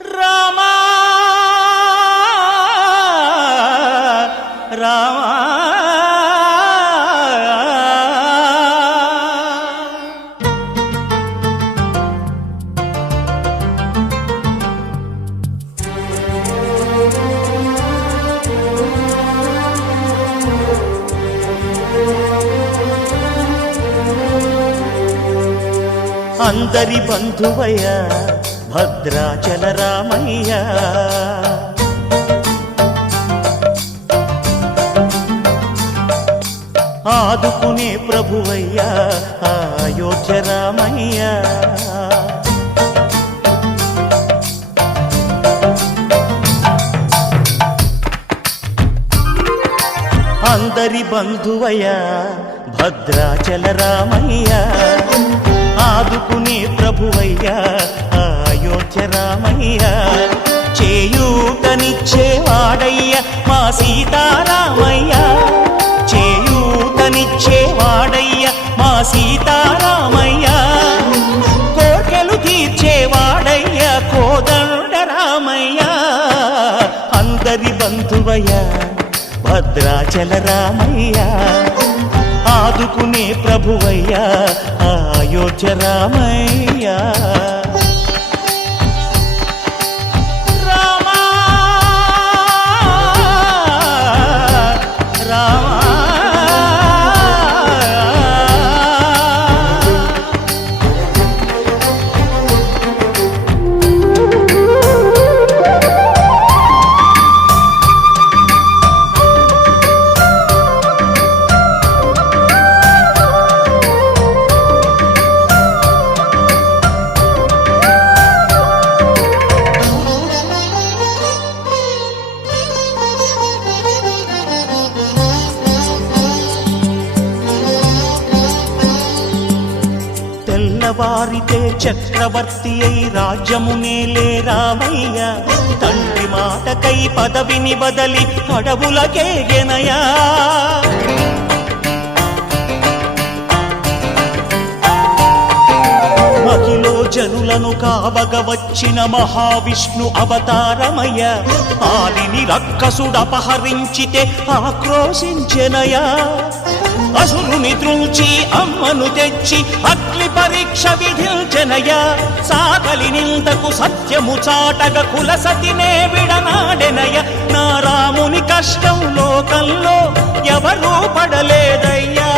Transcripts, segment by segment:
రామా రామా అందరి బంధువయ్య భద్రాచల రామయ్య ఆదుకునే ప్రభువయ్య అయోధ్య రామయ్య అందరి బంధువయ్య భద్రాచల రామయ్య ఆదుకునే ప్రభువయ్య అయోధ్య రామయ్య చేయూతనిచ్చేవాడయ్య మా సీతారామయ్య చేయూతనిచ్చేవాడయ్య మా సీతారామయ్య కోర్కెలు తీర్చేవాడయ్య కోదండ రామయ్య అందరి బంధువయ్య భద్రాచల రామయ్య ఆదుకునే ప్రభువయ్య అయోధ్య రామయ్య రామా రామా తెల్లవారితే చక్రవర్తి అయి రాజ్యమునేలే రామయ్య తండ్రి మాటకై పదవిని బదలి అడవులకేగెనయా మహిలో జనులను కావగ వచ్చిన మహావిష్ణు అవతారమయ్య ఆలిని రక్కసుడపహరించితే ఆక్రోశించెనయా అసురుని త్రుంచి అమ్మను తెచ్చి అగ్ని పరీక్ష విధించెనయా సాగలి నిందకు సత్యము చాటగ కుల సతినే విడనాడెనయ నా రాముని కష్టం లోకంలో ఎవరూ పడలేదయ్యా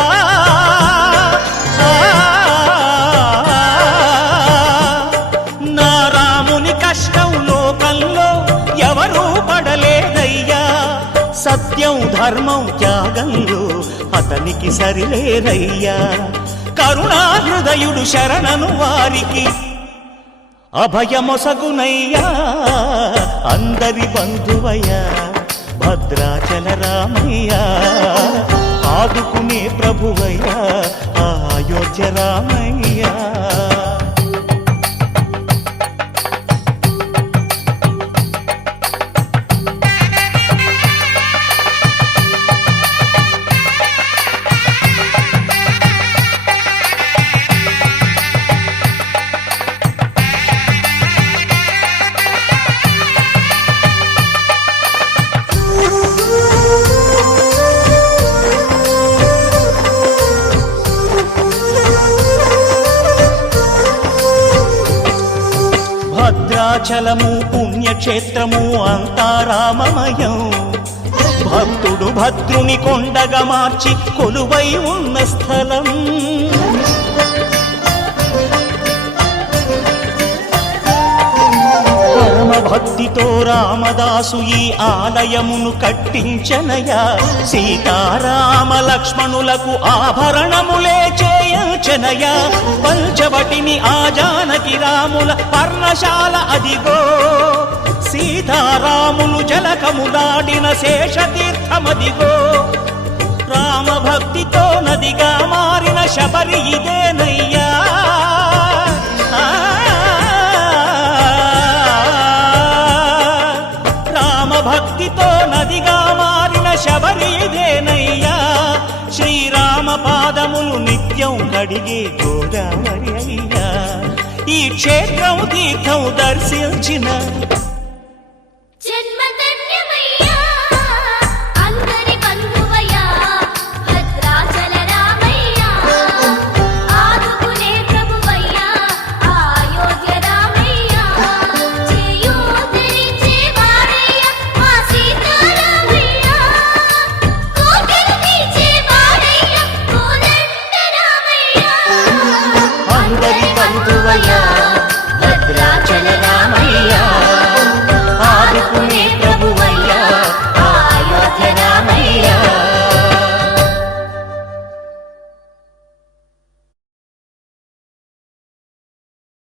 నా రాముని కష్టం లోకంలో ఎవరూ పడలేదయ్యా సత్యం ధర్మం త్యాగంలో అతనికి సరిలేరయ్యా కరుణా హృదయుడు శరణను వారికి అభయమొసగునయ్యా అందరి బంధువయ్య భద్రాచల రామయ్య ఆదుకునే ప్రభువయ్య అయోధ్య రామయ్య భద్రాచలము పుణ్యక్షేత్రము అంతా రామమయం భక్తుడు భద్రుని కొండగా మార్చి కొలువై ఉన్న స్థలం పరమ భక్తితో రామదాసు ఈ ఆలయమును కట్టించనయా సీతారామ లక్ష్మణులకు ఆభరణములే చేయచనయా పంచవటిని ఆ జానకి రాముల పర్ణశాల అదిగో సీతారాములు జలకములాడిన శేషతీర్థమదిగో రామభక్తితో నదిగా మారిన శబరి ఇదేనయ్యా రామభక్తితో నదిగా మారిన శబరి ఇదేనయ్యా శ్రీరామ పాదములు నిత్యం కడిగే గోదావరి అయ్యా ఈ క్షేత్రం తీర్థం దర్శించిన జన్మధన్యమయ్యా అందరి బంధువయ్యా భద్రాచల రామయ్యా ఆదుకునే ప్రభువయ్యా అయోధ్య రామయ్యా చేయూతనిచ్చే వాడయ్యా మా సీతారామయ్యా కోటలు తీర్చే వాడయ్యా కోదండ రామయ్యా అందరి బంధువయ్యా